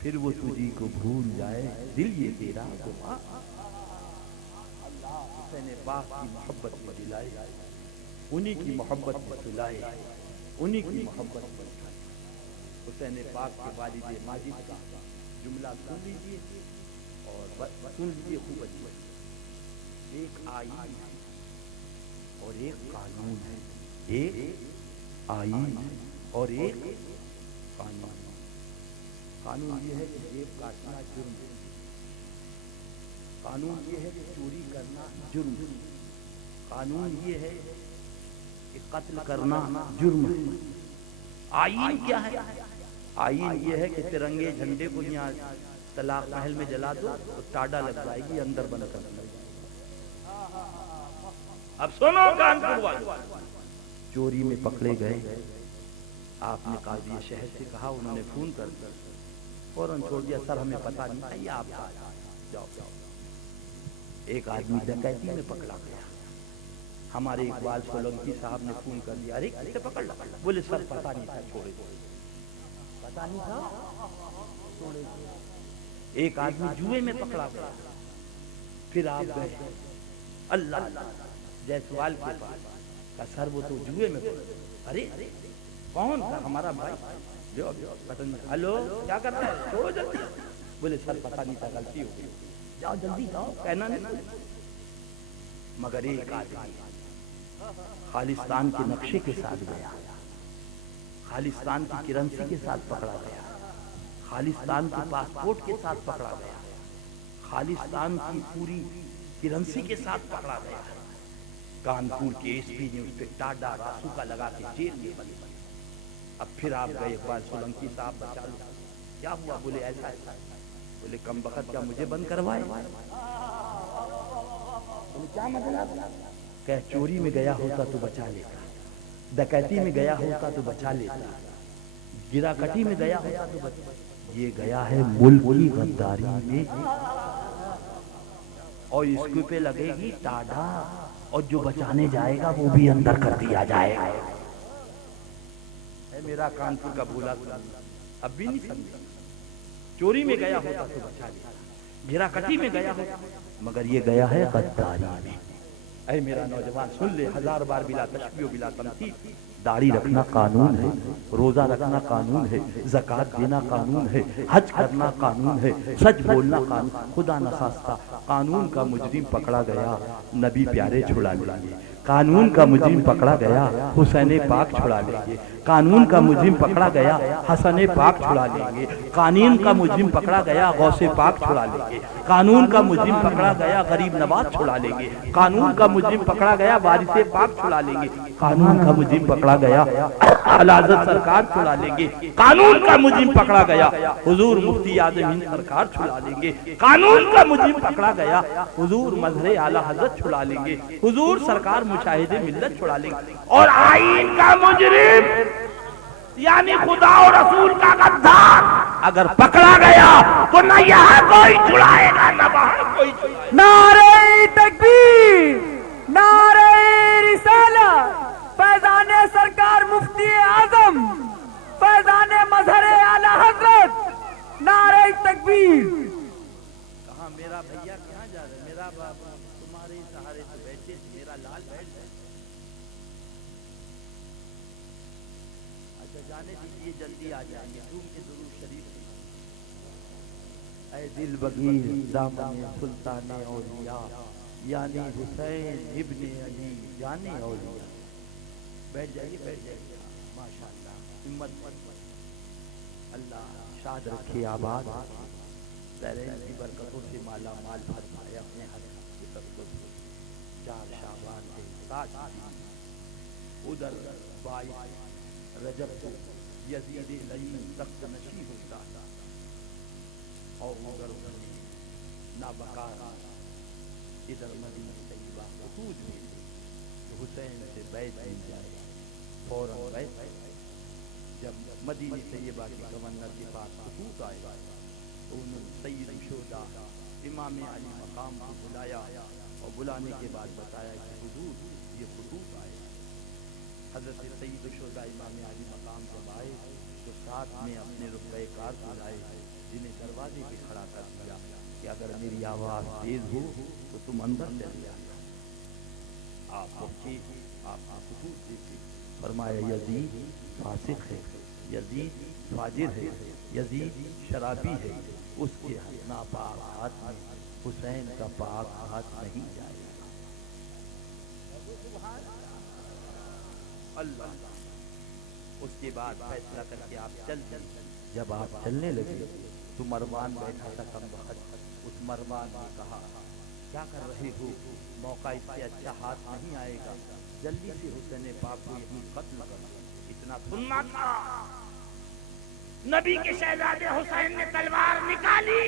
پھر وہ تجھی کو بھول جائے دل یہ تیرا گما. اللہ حسین پاک کی محبت میں دلائے، انہی کی محبت میں سلائے، انہی کی محبت میں اٹھائے. حسین پاک کے والد ماجد کا جملہ سن لیجئے اور سن لیجئے خوب اچھی. ایک آئین ہے اور ایک قانون ہے، ایک آئین ہے اور ایک قانون. قانون یہ ہے کہ جیب کاٹنا جرم، قانون یہ ہے کہ چوری کرنا جرم، قانون یہ ہے کہ قتل کرنا جرم. آئین کیا ہے؟ آئین یہ ہے کہ ترنگے جھنڈے کو یہاں طلاق محل میں جلا دو تو ٹاڈا لگ جائے گی، اندر بند کر دو. اب سنو کانپور والے، چوری میں پکڑے گئے. آپ نے قاضی شہر سے کہا، انہوں نے فون کر دیا، فوراً چھوڑ دیا. سر ہمیں پتہ نہیں تھا، یہ آپ کا جاؤ. ایک آدمی ڈکیتی میں پکڑا گیا. ہمارے اقبال سولنکی صاحب نے فون کر دیا، ارے کیسے پکڑ لا؟ بولے سر پتہ نہیں تھا، چھوڑے. پتہ نہیں تھا، چھوڑے. ایک آدمی جوئے میں پکڑا گیا. پھر آپ گئے اللہ جیسوال کے پاس، کہا سر وہ تو جوئے میں پکڑا. ارے کون تھا؟ ہمارا بھائی. جو پتہ نہیں. ہلو کیا کر رہا ہے؟ چھوڑو جلدی. بولے سر پتہ نہیں تھا، غلطی ہو گئی. جاؤ جلدی جاؤ، کہنا نہیں. مگر ایک آدمی خالصتان کے نقشے کے ساتھ گیا، خالصتان کی کرنسی کے ساتھ پکڑا گیا، خالصتان کے پاسپورٹ کے ساتھ پکڑا گیا، خالصتان کی پوری کرنسی کے ساتھ پکڑا گیا. کانپور کے ایس پی نے اس پہ ٹاڈا راسو کا لگا کے جیل میں بند کیا. اب پھر آپ گئے اقبال سولنکی صاحب، بچا لو. کیا ہوا؟ بولے ایسا ایسا. بولے کم بخت کیا مجھے بند کروائے؟ کیا مطلب؟ کہ چوری میں گیا ہوتا تو بچا لیتا، ڈکیتی میں گیا ہوتا تو بچا لیتا، گرا کٹی میں گیا ہوتا تو بچا. یہ گیا ہے ملک کی غداری میں، اور اس کے پہ لگے گی ٹاڈا، اور جو بچانے جائے گا وہ بھی اندر کر دیا جائے گا. میرا کانپور کا بھولا اب بھی نہیں سمجھا. چوری میں گیا ہوتا تو بچا لیتا، گرا کٹی میں گیا ہوتا، مگر یہ گیا ہے غداری میں. اے میرا نوجوان سن لے، 1000 بار بلا تشبیہ و بلا تمثیل. داڑھی رکھنا قانون ہے، روزہ رکھنا قانون ہے، زکوٰۃ دینا قانون ہے، حج کرنا قانون ہے، سچ بولنا قانون. خدا نخواستہ قانون کا مجرم پکڑا گیا، نبی پیارے چھڑا لیں گے. قانون کا مجرم پکڑا گیا، حسین پاک چھڑا لیں گے. قانون کا مجرم پکڑا گیا، حسن پاک چھڑا لیں گے. قانون کا مجرم پکڑا گیا، غوث پاک چھڑا لیں گے. قانون کا مجرم پکڑا گیا، غریب نواز چھڑا لیں گے. قانون کا مجرم پکڑا گیا، وارث پاک چھڑا لیں گے. قانون کا مجرم پکڑا گیا، اعلی حضرت سرکار چھڑا لیں گے. قانون کا مجرم پکڑا گیا، حضور مفتی اعظم ہند سرکار چھڑا لیں گے. قانون کا مجرم پکڑا گیا، حضور مظہر اعلی حضرت چھڑا لیں گے. حضور سرکار مشاہد ملت چھڑا لیں گے. اور آئین کا مجرم یعنی خدا اور رسول کا غدار اگر پکڑا گیا تو نہ یہاں کوئی چھڑائے گا نہ وہاں کوئی چھڑائے گا. نعرہ تکبیر، نعرہ رسالت، فیضان سرکار مفتی اعظم، فیضان مظہر اعلی حضرت، نعرہ تکبیر. کہاں میرا بھیا کہاں جا رہا ہے؟ میرا بابا تمہارے سہارے سے بیٹھے، میرا لال بیٹھ جائے. اچھا جانے دیجیے، جلدی آ جائیں گے. ڈوب کے درود شریف. اے دل بگیر دامن سلطان اولیاء یعنی حسین ابن علی جان اولیاء. بیٹھ جائیے، بیٹھ جائیے. ماشاءاللہ، ہمت. اللہ شاد رکھے، آباد تیرین کی برکتوں سے مالا مال فرمائے. اپنے ہاتھ کی برکتوں سے 4 شعبان سے 60 دن ادھر 22 رجب کو یزید لعین تخت نشین ہوتا تھا، اور ادھر نابکار ادھر مدینہ طیبہ خطوط میں کہ حسین سے بیعت مل جائے. فوراً بیعت. جب مدینہ طیبہ کے گورنر کے پاس خطوط آئے تو انہوں نے سید الشہداء امام علی مقام کو بلایا، اور بلانے کے بعد بتایا کہ حضور یہ خطوط آئے. حضرت سید الشہداء امام علی مقام جب آئے تو ساتھ میں اپنے رفقۂ کار کو لائے. جنہیں دروازے پہ کھڑا کر دیا کہ اگر میری آواز تیز ہو تو تم اندر چلے جانا. آپ پہنچے, آپ نے خطوط دیکھے, فرمایا یزید فاسق ہے, یزید فاجر ہے, یزید شرابی ہے, اس کے ناپاک ہاتھ میں حسین کا پاک ہاتھ نہیں جائے گا. اللہ. اس کے بعد فیصلہ کر کے آپ چل دیے. جب آپ چلنے لگے تو مروان بیٹھا تھا کم وقت. اس مروان نے کہا کیا کر رہے ہو, موقع اس سے اچھا ہاتھ نہیں آئے گا, جلدی سے حسین پاک کو یہیں قتل کر. اتنا سننا تھا, نبی کے شہزادے حسین نے تلوار نکالی.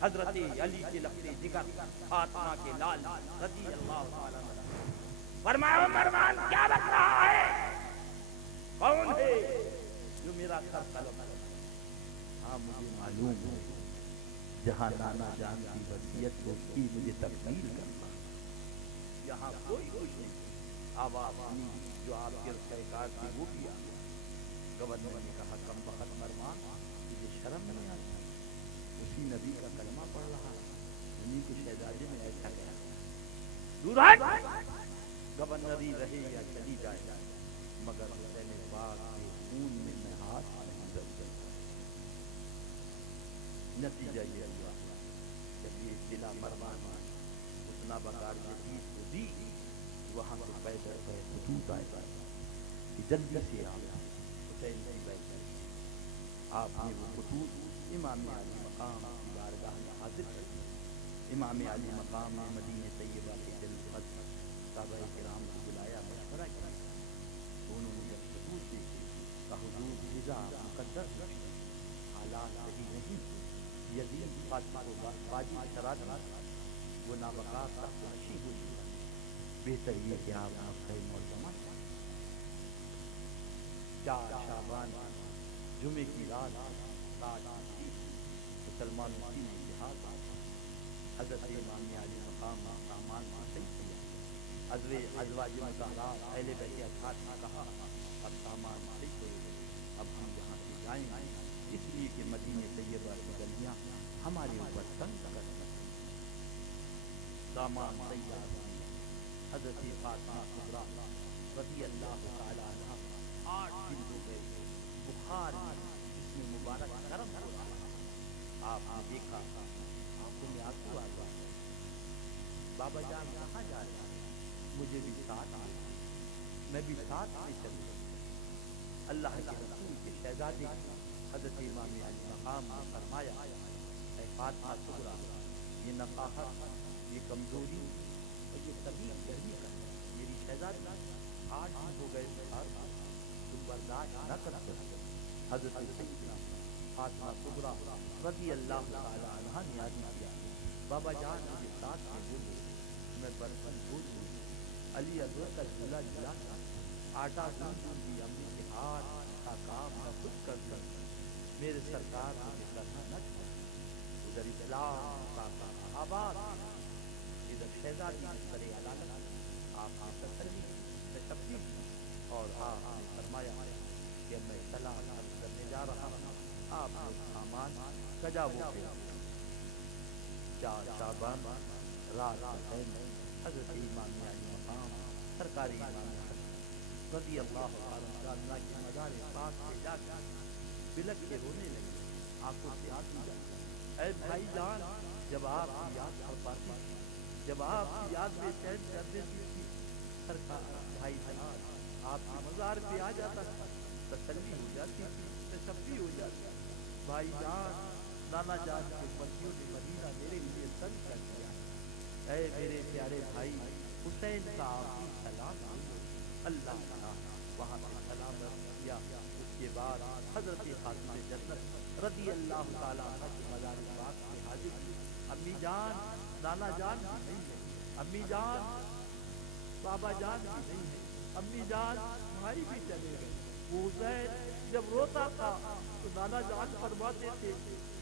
حضرت علی کے لخت جگر فاطمہ کے لال رضی اللہ تعالیٰ عنہ فرمایا مروان کیا بک رہا ہے, کون ہے جو میرا سر طلب ہے؟ ہاں مجھے معلوم ہے, جہاں نانا جان کی وصیت کو کی مجھے تکمیل کرنا, یہاں کوئی کچھ نہیں. آواز سنی جو آپ کے رفیقار تھی وہ بھی آ گیا. گورنر نے کہا کم وقت مروان تجھے شرم نہیں آتی, اسی نبی کا کلمہ پڑھ رہا ہے, نبی کے شہزادے میں ایسا کیا دور ہٹ. گورنری رہے یا چلی جائے مگر حسین پاک کے خون میں میں ہاتھ نہیں ڈال سکتا. نتیجہ یہ ہوا جب یہ اطلاع مروان اس نابکار یزید کو دی, وہاں سے پیدل پہ خطوط آئے کہ جلدی سے آیا حسین کی بیعت. آپ نے وہ خطوط امام علی مقام کی بارگاہ میں حاضر کر دیا. امام علی مقام نے مدینہ طیبہ کے جلوت صحابہ کرام کو بلایا, مشورہ کیا. انہوں نے جب خطوط دیکھے کہ حضور فضا مقدس حالات صحیح نہیں, یزید فاجر شرابی وہ نابکار تخت نشین ہو گیا, بہتر یہ کہ آپ خیر معظمہ 4 شعبان جمعے کی رات تاج مسلمانوں کی اتحاد. حضرت امام علی مقام سامان کو صحیح کیا. ازواج مطہرات اہل بیت اطہار نے کہا اب سامان صحیح کرو, اب ہم یہاں سے جائیں گے, اس لیے کہ مدینہ طیبہ کی گلیاں ہمارے اوپر تنگ کر سکتی. سامان تیار ہو. حضرت فاطمہ کبریٰ رضی اللہ تعالیٰ عنہ 8 دن ہو گئے بخار میں جس میں مبارک گرم ہو رہا. آپ نے دیکھا آنکھوں میں آنسو آ گئے. بابا جان کہاں جا رہے ہیں, مجھے بھی ساتھ آیا, میں بھی ساتھ میں چلوں. اللہ کے رسول کے شہزادے حضرت امام علی مقام نے فرمایا اے فاطمہ کبریٰ, یہ نفاحت, یہ کمزوری اور یہ طبیعت گرمی کا میری شہزادی 8 دن ہو گئے بخار, تم برداشت نہ کر سکتے. حضرت سیدنا فاطمہ کبریٰ رضی اللہ تعالی عنہا نے عرض کیا بابا جان مجھے ساتھ میں بولو, میں برتن دھو دوں, علی اکبر کا جھولا جلا آٹا گوندھ دوں گی, امی کے ہاتھ کا کام میں خود کر سکتا, میرے سرکار مجھے کرنا نہ چھوڑ. ادھر اسلام کا آباد, ادھر شہزادی کرے علالت. آپ نے تسلی تشفی اور آپ نے فرمایا کہ میں سلام کرنے جا رہا ہوں. آپ نے سامان سجا وہ کیا. 4 شعبان رات کا ٹائم, حضرت امام علی مقام سرکار امام حسن رضی اللہ عنہ کے مزار پاک پہ جا کر بلک کے رونے لگے, آنکھوں سے آنسو جاتے. اے بھائی جان, جب آپ کی یاد پڑ پاتی, جب آپ کی یاد بے چین کر دیتی تھی, سرکار بھائی جان آپ کے مزار پہ آ جاتا تھا, تسلی ہو جاتی تھی, تشفی ہو جاتی. بھائی جان, نانا جان کے بندیوں نے مدینہ میرے لیے تنگ کر دیا. اے میرے پیارے بھائی حسین کا آخری سلام دو. اللہ تعالیٰ وہاں سے سلام رکھ کیا. اس کے بعد حضرت خاتون جنت رضی اللہ تعالیٰ عنہ کے مزار پاک سے حاضر ہوئی. امی جان, نانا جان بھی نہیں ہے, امی جان بابا جان بھی نہیں ہے, امی جان بھائی بھی چلے گئے. وہ حسین جب روتا تھا تو نانا جان فرماتے تھے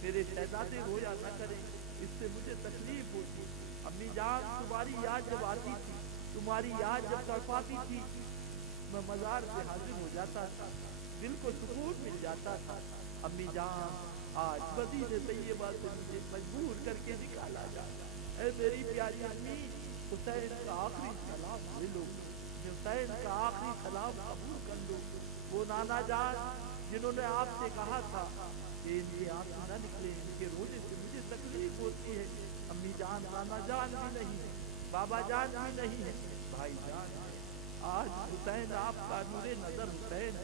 میرے شہزادے رویا نہ کریں, اس سے مجھے تکلیف ہوتی. امی جان تمہاری یاد جب آتی تھی, تمہاری یاد جب تڑپاتی تھی, میں مزار سے حاضر ہو جاتا تھا, دل کو سکون مل جاتا تھا. امی جان آج مدینے طیبہ سے مجھے مجبور کر کے نکالا جائے۔ اے میری پیاری امی، حسین کا آخری سلام لے لو، حسین کا آخری سلام قبول کر لو۔ وہ نانا جان جنہوں نے آپ سے کہا تھا کہ ان کے آنسو نہ نکلے، ان کے رونے سے مجھے تکلیف ہوتی ہے۔ امی جان، نانا جان بھی نہیں ہے، بابا جان بھی نہیں ہے، بھائی جان ہے۔ آج حسین آپ کا نور نظر حسین،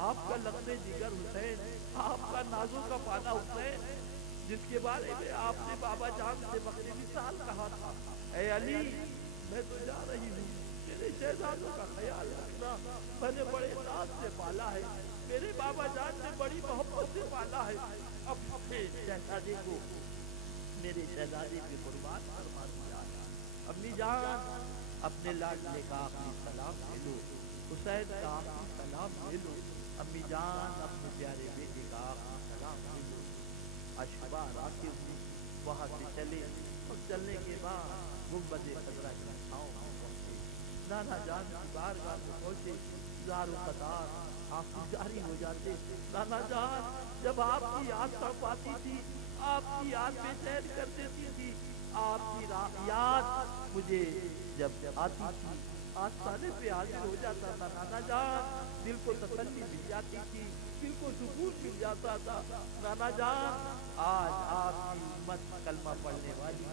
آپ کا لقب جگر حسین، آپ کا نازوں کا پانا حسین، جس کے بارے میں آپ نے بابا جان سے وقت وصال کہا تھا، اے علی میں تو جا رہی ہوں، میرے شہزادوں کا خیال رکھنا، میں نے بڑے ناز سے پالا ہے، میرے بابا جان نے بڑی محبت سے پالا ہے، اب اپنے شہزادے کو میرے شہزادے پہ قربان فرما دیا۔ امی جان اپنے لاڈلے کا آخری سلام لے لو، حسین کا آخری سلام لے لو۔ امی جان اپنے پیارے بیٹے کا آخری سلام لے لو۔ اشبار آتے ہوئے وہاں سے چلے اور چلنے کے بعد گنبد خضرا کی چھاؤں میں پہنچے، نانا جان کی بارگاہ میں پہنچے، زار و قطار آنسو جاری ہو جاتے۔ نانا جان جب آپ کی یاد تڑپاتی تھی، آپ کی یاد بے چین کر دیتی تھی، آپ کی یاد مجھے جب آتی تھی آستانے پہ حاضر ہو جاتا تھا، نانا جان دل کو تسلی مل جاتی تھی، دل کو سکون مل جاتا تھا۔ نانا جان آج آپ کی امت کلمہ پڑھنے والی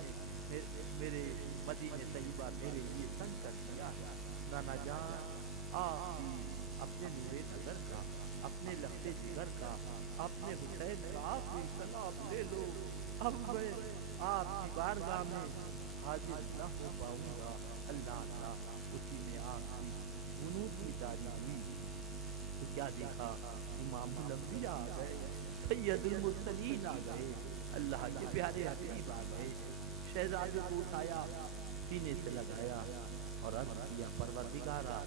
نے میرے مدینے طیبہ میرے لیے تنگ کر دیا ہے۔ نانا جان آپ بھی اپنے نور نظر کا، اپنے لخت جگر کا، اپنے حسین کا آخری سلام لے لو۔ اب میں آپ کی بارگاہ میں حاضر نہ ہو پاؤں گا۔ اللہ اللہ اسی میں آپ کی قنوت کی جاری ہوئی تو کیا دیکھا، امام الانبیاء آ گئے، سید المرسلین آ گئے، اللہ کے پیارے حبیب آ گئے۔ شہزادے کو اٹھایا، سینے سے لگایا اور عرض کیا، پروردگارا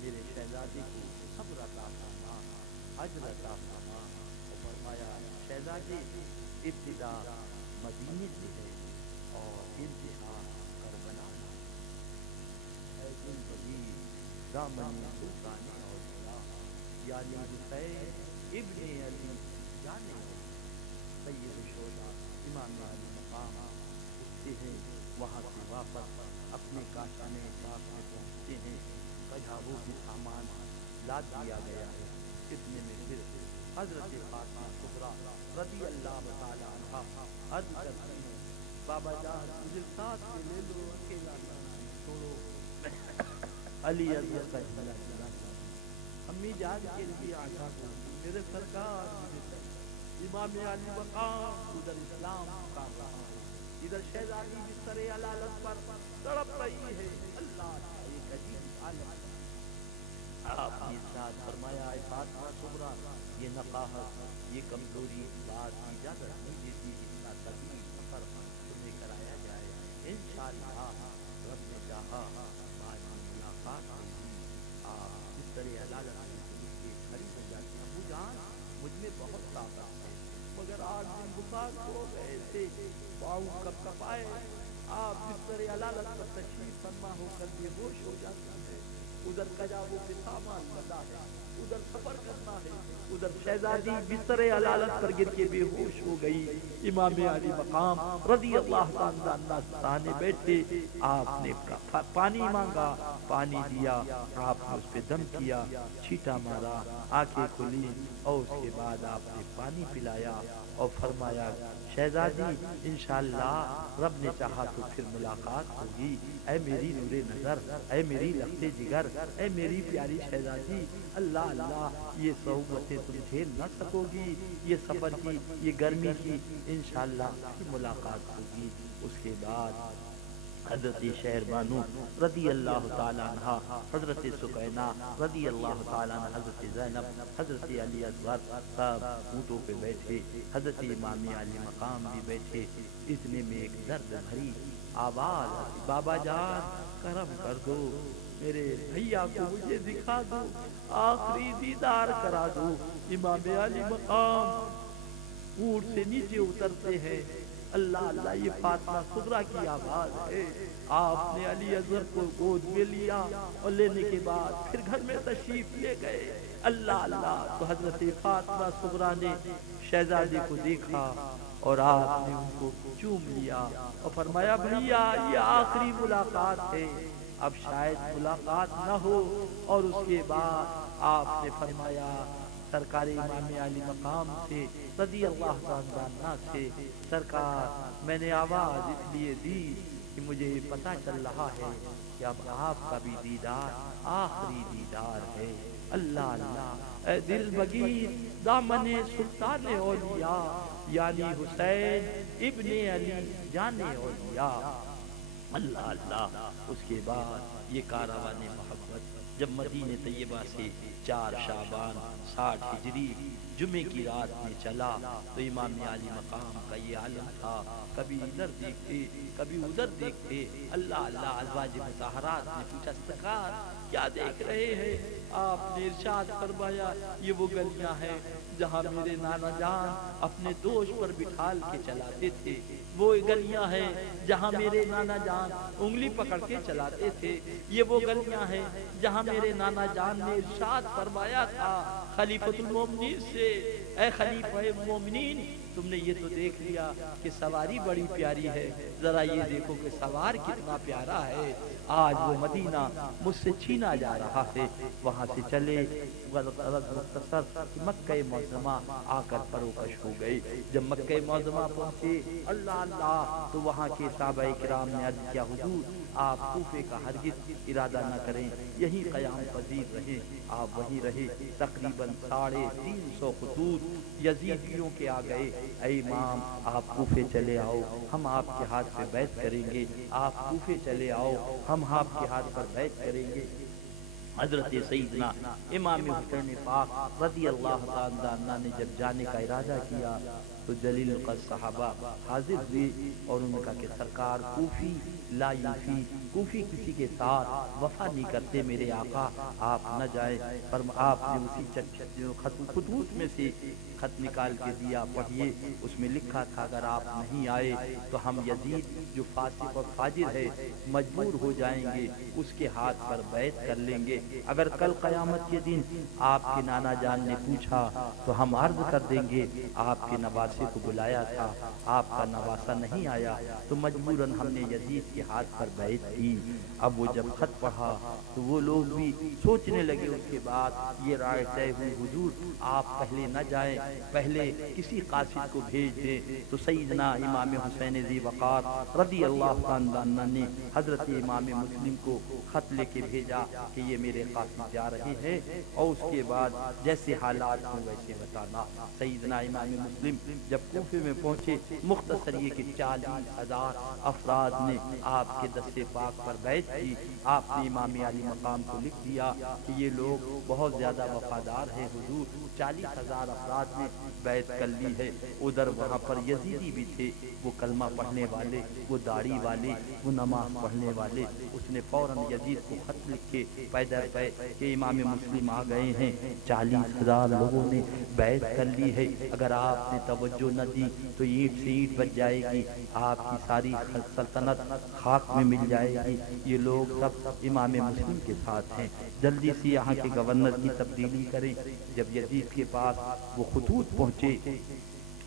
میرے شہزادے کو صبر عطا فرما، اجر عطا فرما۔ اور فرمایا شہزادے ابتدا مدینے سے ہے اور انتہا کربلا۔ اے دل بغیر دامن سلطان اولیاء، یعنی حسین ابن علی جان سید الشہداء امام علی مقام اٹھتے ہیں، وہاں سے واپس اپنے کاشانے پاک میں پہنچتے ہیں۔ کجاووں کے سامان لاد دیا گیا ہے، اتنے میں پھر حضرت فاطمہ کبریٰ رضی اللہ تعالی عنہا عرض کرتی ہیں، بابا جان مجھے ساتھ میں لے لو، اکیلا نہ چھوڑو، علی اکبر کا جھولا جھولا۔ امی جان کے لیے آشا کو میرے سرکار مجھے امام علی مقام ادھر اسلام کا رہا ہے، ادھر شہزادی بستر علالت پر تڑپ رہی ہے۔ اللہ کا ایک عجیب عالم۔ آپ نے ارشاد فرمایا، اے فاطمہ کبریٰ یہ نقاہت، یہ کمزوری اس بات کی اجازت نہیں دیتی کہ اتنا طویل سفر تمہیں کرایا جائے۔ انشاءاللہ رب نے چاہا بعد میں ملاقات ہوگی۔ آپ بستر علالت سے مجھ کے کھڑی ہو جاتی ہیں، ابو جان مجھ میں بہت طاقت ہے، مگر آج دن بخار ہو گئے تھے، پاؤں کب کپائے، آپ بستر علالت پر تشریف فرما ہو کر بے ہوش ہو جاتی ہے۔ ادھر کجاووں کے سامان لدا ہے، ادھر سفر کرنا ہے، ادھر شہزادی بستر علالت پر گر کے بے ہوش ہو گئی۔ امام علی مقام رضی اللہ تعالیٰ عنہ بیٹھے، آپ نے پانی مانگا، پانی دیا، آپ نے اس پہ دم کیا، چھیٹا مارا، آنکھیں کھلی اور اس کے بعد آپ نے پانی پلایا اور فرمایا شہزادی انشاءاللہ رب نے چاہا تو پھر ملاقات ہوگی۔ اے میری نور نظر، اے میری لخت جگر، اے میری پیاری شہزادی، اللہ اللہ یہ صحبتیں تم جھیل نہ سکو گی، یہ سفر کی، یہ گرمی کی، انشاءاللہ پھر ملاقات ہوگی۔ اس کے بعد حضرت شہر بانو رضی اللہ تعالیٰ عنہ، حضرت سکینہ رضی اللہ تعالیٰ عنہ، حضرت زینب، حضرت علی اصغر سب اونٹوں پہ بیٹھے، حضرت امام علی مقام بھی بیٹھے۔ اتنے میں ایک درد بھری آواز، بابا جان کرم کر دو، میرے بھیا کو مجھے دکھا دو، آخری دیدار کرا دو۔ امام علی مقام اونٹ سے نیچے اترتے ہیں، اللہ اللہ یہ فاطمہ کبریٰ کی آواز ہے۔ آپ نے علی اصغر کو گود میں لیا اور لینے کے بعد پھر گھر میں تشریف لے گئے۔ اللہ اللہ. تو حضرت فاطمہ صغریٰ نے شہزادے کو دیکھا اور آپ نے ان کو چوم لیا اور فرمایا بھیا یہ آخری ملاقات ہے، اب شاید ملاقات نہ ہو. اور اس کے بعد آپ نے فرمایا سرکار امام علی مقام سے رضی اللہ تعالیٰ عنہ سے، سرکار میں نے آواز اس لیے دی کہ مجھے پتہ چل رہا ہے کہ اب آپ کا بھی دیدار آخری دیدار ہے. اللہ اللہ. اے دل بگیر دامن سلطان اولیاء یعنی حسین ابن علی جان اولیاء. اللہ اللہ. اس کے بعد یہ کاروان محبت جب مدینہ طیبہ سے 4 شعبان 60 ہجری جمعے کی رات میں چلا تو امام علی مقام کا یہ عالم تھا، کبھی ادھر دیکھتے کبھی ادھر دیکھتے. اللہ اللہ. ازواج مطہرات نے پوچھا سرکار کیا دیکھ رہے ہیں؟ آپ نے ارشاد فرمایا یہ وہ گلیاں ہیں جہاں میرے نانا جان اپنے دوش پر بٹھال کے چلاتے تھے، وہ گلیاں ہیں جہاں میرے نانا جان انگلی پکڑ کے چلاتے تھے، یہ وہ گلیاں ہیں جہاں میرے نانا جان نے ارشاد فرمایا تھا خلیفۃ المومنین سے، اے خلیفہ مومنین تم نے یہ تو دیکھ لیا کہ سواری بڑی پیاری ہے، ذرا یہ دیکھو کہ سوار کتنا پیارا ہے. آج وہ مدینہ مجھ سے چھینا جا رہا ہے. وہاں سے چلے مکہ معظمہ آ کر فروکش ہو گئے. جب مکہ معظمہ پہنچے اللہ اللہ تو وہاں کے صحابہ کرام نے عرض کیا حضور آپ کوفے کا ہرگز ارادہ نہ کریں، یہیں قیام پذیر رہیں. آپ وہیں رہے. تقریباً 350 خطوط یزیدیوں کے آ گئے. اے امام آپ کوفے چلے آؤ، ہم آپ کے ہاتھ پہ بیعت کریں گے. آپ کوفے چلے آؤ، ہم آپ کے ہاتھ پر بیعت کریں گے. حضرت سیدنا امام حسین پاک رضی اللہ تعالیٰ عنہ نے جب جانے کا ارادہ کیا تو جلیل القدر صحابہ حاضر ہوئے اور انہوں نے کہا کہ سرکار کوفی لا یوفی، کوفی کسی کے ساتھ وفا نہیں کرتے میرے آقا، آپ نہ جائیں. پر آپ نے اسی خطوط میں سے خط نکال کے دیا، پڑھیے. اس میں لکھا تھا اگر آپ نہیں آئے تو ہم یزید جو فاسق اور فاجر ہے مجبور ہو جائیں گے، اس کے ہاتھ پر بیعت کر لیں گے. اگر کل قیامت کے دن آپ کے نانا جان نے پوچھا تو ہم عرض کر دیں گے آپ کے نواسے کو بلایا تھا، آپ کا نواسا نہیں آیا تو مجبوراً ہم نے یزید کے ہاتھ پر بیعت کی. اب وہ جب خط پڑھا تو وہ لوگ بھی سوچنے لگے. اس کے بعد یہ رائے طے ہوئی حضور آپ پہلے نہ جائیں، پہلے کسی قاصد کو بھیج دیں. تو سیدنا امام حسین ذی وقار رضی اللہ عنہ نے حضرت امام مسلم کو خط لے کے بھیجا کہ یہ میرے قاصد جا رہے ہیں اور اس کے بعد جیسے حالات ہوں ویسے بتانا. سیدنا امام مسلم جب کوفے میں پہنچے مختصر یہ کہ 40,000 افراد نے آپ کے دست پاک پر بیعت کی. آپ نے امام علی مقام کو لکھ دیا کہ یہ لوگ بہت زیادہ وفادار ہیں حضور. 40,000 افراد نے بیعت کر لی ہے. ادھر وہاں پر یزیدی بھی تھے، وہ کلمہ پڑھنے والے، وہ داڑھی والے، وہ نماز پڑھنے والے. اس نے فوراً یزید کو خط لکھے پیدر پہ کہ امام مسلم آ گئے ہیں، 40,000 لوگوں نے بیعت کر لی ہے، اگر آپ نے توجہ نہ دی تو اینٹ سے اینٹ بچ جائے گی، آپ کی ساری سلطنت خاک میں مل جائے گی. یہ لوگ سب امام مسلم کے ساتھ ہیں، جلدی سے یہاں کے گورنر کی تبدیلی کریں. جب یزید کے پاس وہ خطوط پہنچے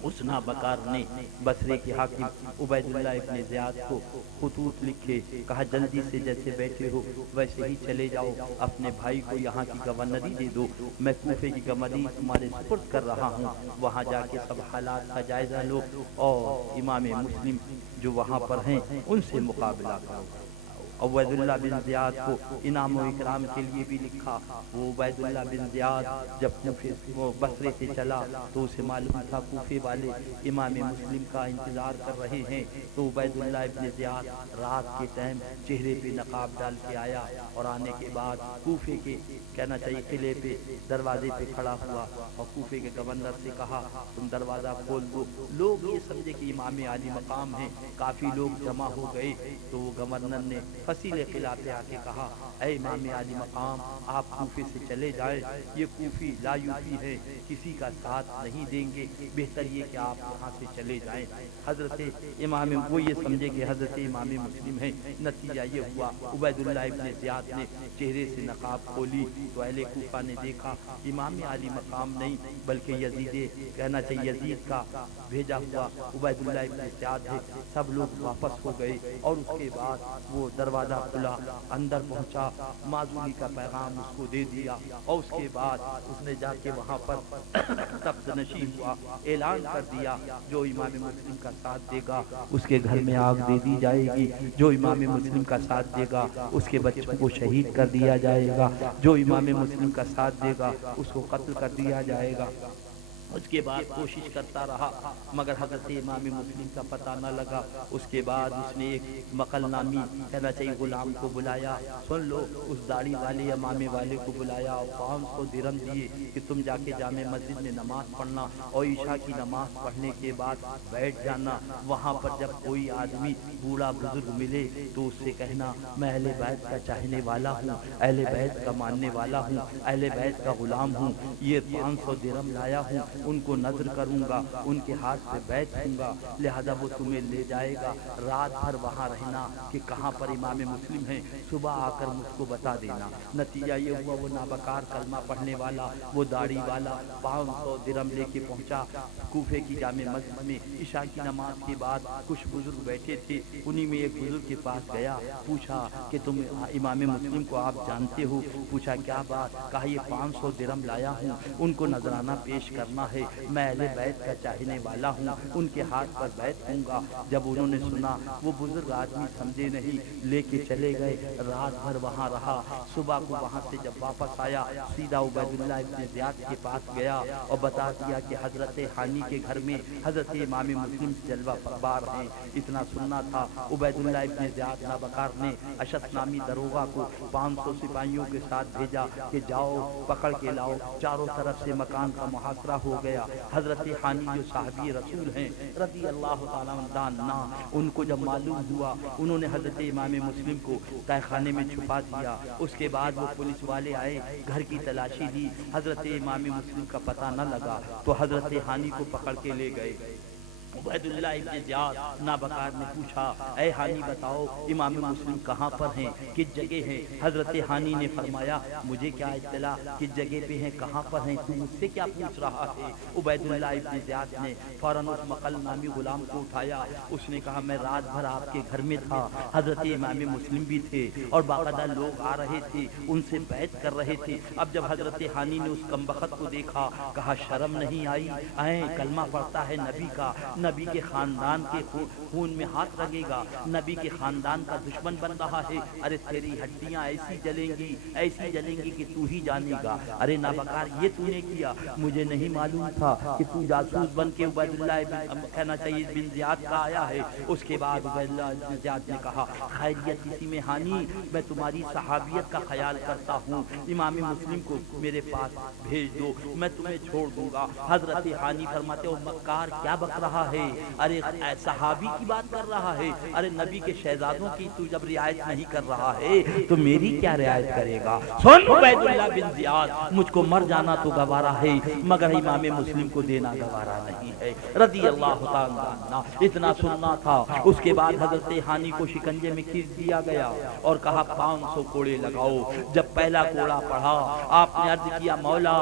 اس نابکار نے بصرے کے حاکم عبید اللہ ابن زیاد کو خطوط لکھے، کہا جلدی سے جیسے بیٹھے ہو ویسے ہی چلے جاؤ، اپنے بھائی کو یہاں کی گورنری دے دو، میں کوفے کی گورنری تمہارے سپرد کر رہا ہوں، وہاں جا کے سب حالات کا جائزہ لو اور امام مسلم جو وہاں پر ہیں ان سے مقابلہ کرو. عبید اللہ بن زیاد کو انعام و اکرام کے لیے بھی لکھا. وہ عبید اللہ بن زیاد جب بصرے سے چلا تو اسے معلوم تھا کوفے والے امام مسلم کا انتظار کر رہے ہیں. تو عبید اللہ بن زیاد رات کے ٹائم چہرے پہ نقاب ڈال کے آیا اور آنے کے بعد کوفے کے کہنا چاہیے قلعے پہ دروازے پہ کھڑا ہوا اور کوفے کے گورنر سے کہا تم دروازہ کھول دو. لوگ یہ سمجھے کہ امام علی مقام ہیں، کافی لوگ جمع ہو گئے. تو وہ گورنر نے فصیل قلعہ پہ آ کے کہا اے امام عالی مقام آپ کوفے سے چلے جائیں، یہ کوفی لا یوفی ہے، کسی کا ساتھ نہیں دیں گے، بہتر یہ کہ آپ یہاں سے چلے جائیں۔ حضرت امام وہ یہ سمجھے کہ حضرت امام مسلم ہیں، نتیجہ یہ ہوا عبید اللہ ابن زیاد نے چہرے سے نقاب کھولی تو اہل کوفہ نے دیکھا امام عالی مقام نہیں بلکہ یزید، کہنا چاہیے یزید کا بھیجا ہوا عبید اللہ ابن زیاد ہے۔ سب لوگ واپس ہو گئے اور اس کے بعد وہ دروازہ کھلا، اندر پہنچا، معذوری کا پیغام اس کو دے دیا اور اس کے بعد اس نے جا کے وہاں پر تخت نشین ہوا، اعلان کر دیا جو امام مسلم کا ساتھ دے گا اس کے گھر میں آگ دے دی جائے گی، جو امام مسلم کا ساتھ دے گا اس کے بچوں کو شہید کر دیا جائے گا، جو امام مسلم کا ساتھ دے گا اس کو قتل کر دیا جائے گا۔ اس کے بعد کوشش کرتا رہا مگر حضرت امام مسلم کا پتہ نہ لگا۔ اس کے بعد اس نے ایک مقل نامی کہنا چاہیے غلام کو بلایا، سن لو، اس داڑھی والے امامے والے کو بلایا اور 500 درہم دیے کہ تم جا کے جامع مسجد میں نماز پڑھنا اور عشاء کی نماز پڑھنے کے بعد بیٹھ جانا، وہاں پر جب کوئی آدمی بوڑھا بزرگ ملے تو اس سے کہنا میں اہل بیت کا چاہنے والا ہوں، اہل بیت کا ماننے والا ہوں، اہل بیت کا غلام ہوں، یہ 500 درہم لایا ہوں، ان کو نظر کروں گا، ان کے ہاتھ پہ بیعت دوں گا، لہذا وہ تمہیں لے جائے گا، رات بھر وہاں رہنا کہ کہاں پر امام مسلم ہیں، صبح آ کر مجھ کو بتا دینا۔ نتیجہ یہ ہوا وہ نابکار کلمہ پڑھنے والا، وہ داڑھی والا 500 درہم لے کے پہنچا کوفے کی جامع مسجد میں۔ عشاء کی نماز کے بعد کچھ بزرگ بیٹھے تھے، انہی میں ایک بزرگ کے پاس گیا، پوچھا کہ تم امام مسلم کو آپ جانتے ہو؟ پوچھا کیا بات؟ کہا یہ 500 درہم لایا ہوں، ان کو نذرانہ پیش کرنا ہے، میں اہل بیت کا چاہنے والا ہوں، ان کے ہاتھ پر بیعت دوں گا۔ جب انہوں نے سنا وہ بزرگ آدمی سمجھے نہیں، لے کے چلے گئے، رات بھر وہاں رہا، صبح کو وہاں سے جب واپس آیا سیدھا عبید اللہ ابن زیاد کے پاس گیا اور بتا دیا کہ حضرت حانی کے گھر میں حضرت امام مسلم جلوہ بار ہیں، اتنا سننا تھا۔ عبید اللہ ابن زیاد نابکار نے اشد نامی دروغہ کو 500 سپاہیوں کے ساتھ بھیجا کہ جاؤ پکڑ کے لاؤ، چاروں طرف سے مکان کا محاصرہ ہو گیا۔ حضرت حانی جو صحابی رسول ہیں رضی اللہ تعالیٰ عنہ، ان کو جب معلوم ہوا انہوں نے حضرت امام مسلم کو تہہ خانے میں چھپا دیا۔ اس کے بعد وہ پولیس والے آئے، گھر کی تلاشی دی، حضرت امام مسلم کا پتہ نہ لگا تو حضرت حانی کو پکڑ کے لے گئے۔ عبید اللہ ابن زیاد نابکار نے پوچھا اے حانی بتاؤ امام مسلم کہاں پر ہیں، کس جگہ ہیں؟ حضرت حانی نے فرمایا مجھے کیا اطلاع کس جگہ پہ ہیں، کہاں پر ہیں، تو مجھ سے کیا پوچھ رہا ہے؟ عبید اللہ ابن زیاد نے فوراً اس مقل نامی غلام کو اٹھایا، اس نے کہا میں رات بھر آپ کے گھر میں تھا، حضرت امام مسلم بھی تھے اور باقاعدہ لوگ آ رہے تھے، ان سے بیعت کر رہے تھے۔ اب جب حضرت حانی نے اس کمبخت کو دیکھا کہا شرم نہیں آئی، کلمہ پڑھتا ہے نبی کا، نبی کے خاندان کے خون میں ہاتھ رگے گا، نبی کے خاندان کا دشمن بن رہا ہے، ارے تیری ہڈیاں ایسی جلیں گی کہ تو ہی جانے گا، ارے نابکار یہ تو نے کیا، مجھے نہیں معلوم تھا کہ تو جاسوس بن کے عبید اللہ کہنا چاہیے بن زیاد کا آیا ہے۔ اس کے بعد عبید اللہ بن زیاد نے کہا خیریت اسی میں حانی، میں تمہاری صحابیت کا خیال کرتا ہوں، امام مسلم کو میرے پاس بھیج دو، میں تمہیں چھوڑ دوں گا۔ حضرت حانی فرماتے ہو مکار کیا بک رہا ہے، ارے صحابی کی بات کر رہا ہے، ارے نبی کے شہزادوں کی تو جب رعایت نہیں کر رہا ہے تو میری کیا رعایت کرے گا؟ سن عبید اللہ بن زیاد، مجھ کو مر جانا تو گوارا ہے مگر امام مسلم کو دینا گوارا نہیں ہے، رضی اللہ تعالیٰ عنہ۔ اتنا سننا تھا۔ اس کے بعد حضرت حانی کو شکنجے میں کھینچ دیا گیا اور کہا 500 کوڑے لگاؤ۔ جب پہلا کوڑا پڑھا آپ نے عرض کیا مولا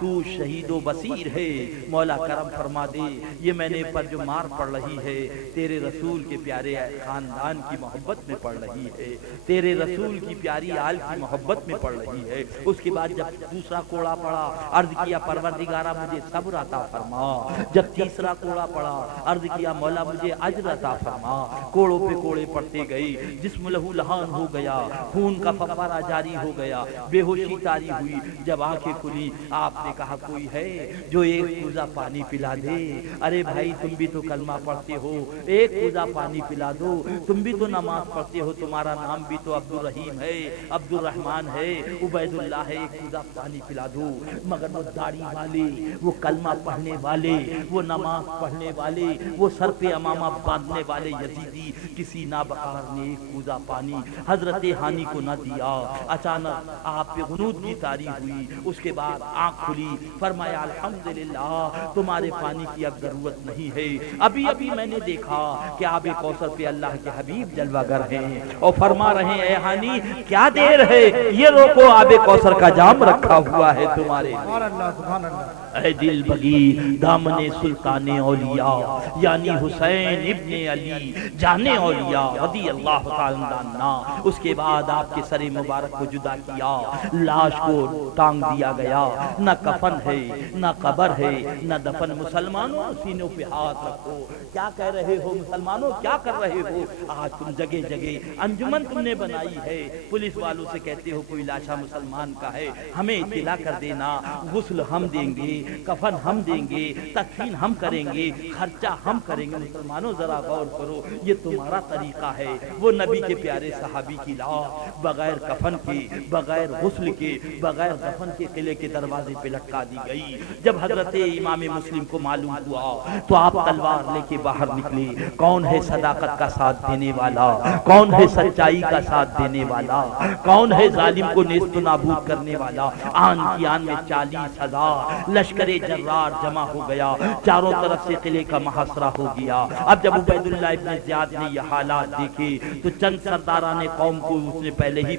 تو شہید و بصیر ہے، مولا کرم فرما دے، یہ میں نے پر جو مار پڑ رہی ہے تیرے رسول کے پیارے خاندان کی محبت میں پڑ رہی ہے، تیرے رسول کی پیاری آل کی محبت میں پڑ رہی ہے۔ اس کے بعد جب دوسرا کوڑا پڑا عرض کیا پروردگارہ مجھے صبر عطا فرما۔ جب تیسرا کوڑا پڑا عرض کیا مولا مجھے اجر عطا فرما۔ کوڑوں پہ کوڑے پڑتے گئے، جسم لہو لہان ہو گیا، خون کا فوارہ جاری ہو گیا، بے ہوشی طاری ہوئی۔ جب آنکھیں کھلی آپ نے کہا کوئی ہے جو ایک کوزہ پانی پلا دے؟ ارے بھائی تم بھی تو کلمہ پڑھتے ہو، ایک کوزہ پانی پلا دو، تم بھی تو نماز پڑھتے ہو، تمہارا نام بھی تو عبد الرحیم ہے، عبد الرحمن ہے، عبید اللہ ہے، ایک کوزہ پانی پلا دو۔ مگر وہ داڑھی والے، وہ کلمہ پڑھنے والے، وہ نماز پڑھنے والے، وہ سر پہ امامہ باندھنے والے یزیدی کسی نابکار نے ایک کوزہ پانی حضرت ہانی کو نہ دیا۔ اچانک آپ پہ غنود کی طاری ہوئی، اس کے بعد آنکھ کھلی، فرمایا الحمدللہ تمہارے پانی کی اب ضرورت نہیں ہے، ابھی ابھی میں نے دیکھا کہ آب کوثر پہ اللہ کے حبیب جلوہ گر ہیں اور فرما رہے ہیں اے ہانی کیا دیر ہے، یہ روکو آب کوثر کا جام رکھا ہوا ہے تمہارے لیے۔ سبحان اللہ سبحان اللہ۔ اے دل بگی دامن سلطان اولیاء یعنی حسین ابن علی جان اولیاء رضی اللہ تعالی عنہ، اس کے بعد آپ کے سر مبارک کو جدا کیا، لاش کو ٹانگ دیا گیا، نہ کفن ہے نہ قبر ہے نہ دفن۔ مسلمانوں سینوں پہ ہاتھ رکھو، کیا کہہ رہے ہو مسلمانوں، کیا کر رہے ہو؟ آج تم جگہ جگہ انجمن تم نے بنائی ہے، پولیس والوں سے کہتے ہو کوئی لاشا مسلمان کا ہے ہمیں اطلاع کر دینا، غسل ہم دیں گے، کفن ہم دیں گے، تکفین ہم کریں گے، خرچہ ہم کریں گے۔ مسلمانوں ذرا غور کرو، یہ تمہارا طریقہ ہے۔ وہ نبی کے پیارے صحابی کی لاش بغیر کفن کے، بغیر غسل کے، بغیر دفن کے قلعے کے دروازے پہ لٹکا دی گئی۔ جب حضرت امام مسلم کو معلوم ہوا تو آپ تلوار لے کے باہر نکلے۔ کون ہے صداقت کا ساتھ دینے والا، کون ہے سچائی کا ساتھ دینے والا، کون ہے ظالم کو نیست و نابود کرنے والا؟ آن کی آن میں 40,000 لشکر جرار جمع ہو گیا، چاروں طرف سے قلعے کا محاصرہ ہو گیا۔ اب جب عبید اللہ ابن زیاد نے یہ حالات دیکھے تو چند سرداران قوم کو اس نے پہلے ہی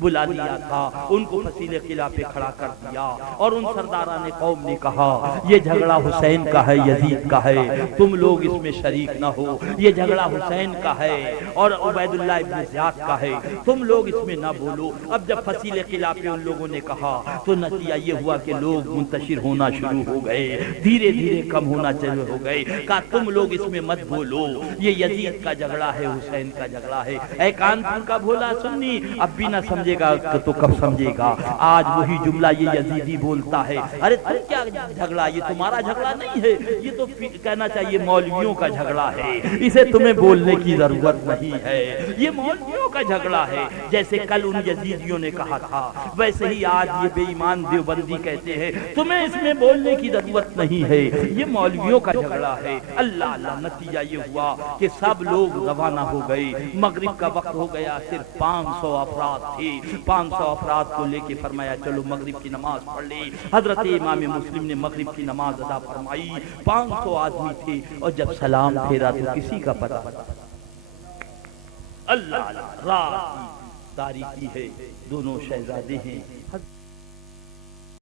بلا لیا تھا، ان کو فصیل قلعہ پہ کھڑا کر دیا اور ان سرداران قوم نے کہا یہ جھگڑا حسین کا ہے، یزید کا ہے، تم لوگ اس میں شریک نہ ہو، یہ جھگڑا حسین کا ہے اور عبید اللہ ابن زیاد کا ہے، تم لوگ اس میں نہ بولو۔ اب جب فصیل قلعہ پہ ان لوگوں نے کہا تو نتیجہ یہ ہوا کہ لوگ منتشر ہونا شروع ہو گئے، دھیرے دھیرے کم ہونا شروع ہو گئے۔ کہا تم لوگ اس میں مت بولو، یہ یزید کا جھگڑا ہے، حسین کا جھگڑا ہے۔ اے کانپور کا بھولا سنی اب بھی نہ سمجھے گا تو کب سمجھے گا؟ آج وہی جملہ یہ یزیدی بولتا ہے، ارے تم کیا جھگڑا، یہ تمہارا جھگڑا نہیں ہے، یہ تو کہنا چاہیے مولویوں کا جھگڑا ہے، اسے تمہیں بولنے کی ضرورت نہیں ہے، یہ مولویوں کا جھگڑا ہے۔ جیسے کل ان یزیدیوں نے کہا تھا ویسے ہی آج یہ بے ایمان دیوبندی کہتے ہیں تمہیں اس میں بولنے کی ضرورت نہیں ہے، یہ مولویوں کا جھگڑا ہے۔ اللہ اللہ، نتیجہ یہ ہوا کہ سب لوگ روانہ ہو گئے، مغرب کا وقت ہو گیا، صرف 500 افراد تھے، 500 افراد کو لے کے فرمایا چلو مغرب کی نماز پڑھ لی۔ حضرت امام مسلم نے مغرب کی نماز ادا فرمائی، 500 آدمی تھے اور جب سلام پھیرا تو کسی کا پتہ اللہ رات کی تاریکی ہے، دونوں شہزادے ہیں۔